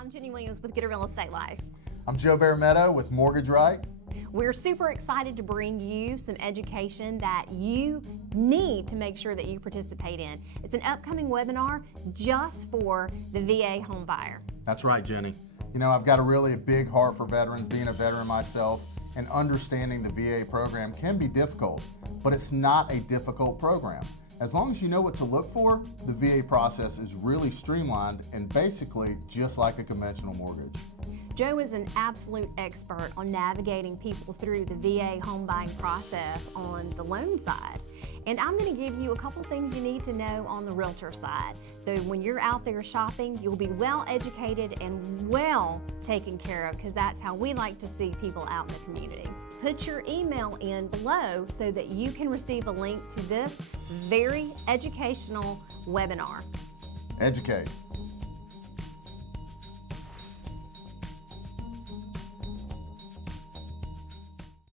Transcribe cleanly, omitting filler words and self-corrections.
I'm Genny Williams with Get a Real Estate Life. I'm Joe Meadow with Mortgage Right. We're super excited to bring you some education that you need to make sure that you participate in. It's an upcoming webinar just for the VA home buyer. That's right, Jenny. You know, I've got a big heart for veterans, being a veteran myself, and understanding the VA program can be difficult, but it's not a difficult program. As long as you know what to look for, the VA process is really streamlined and basically just like a conventional mortgage. Joe is an absolute expert on navigating people through the VA home buying process on the loan side. And I'm going to give you a couple things you need to know on the realtor side. So when you're out there shopping, you'll be well educated and well taken care of, because that's how we like to see people out in the community. Put your email in below so that you can receive a link to this very educational webinar. Educate.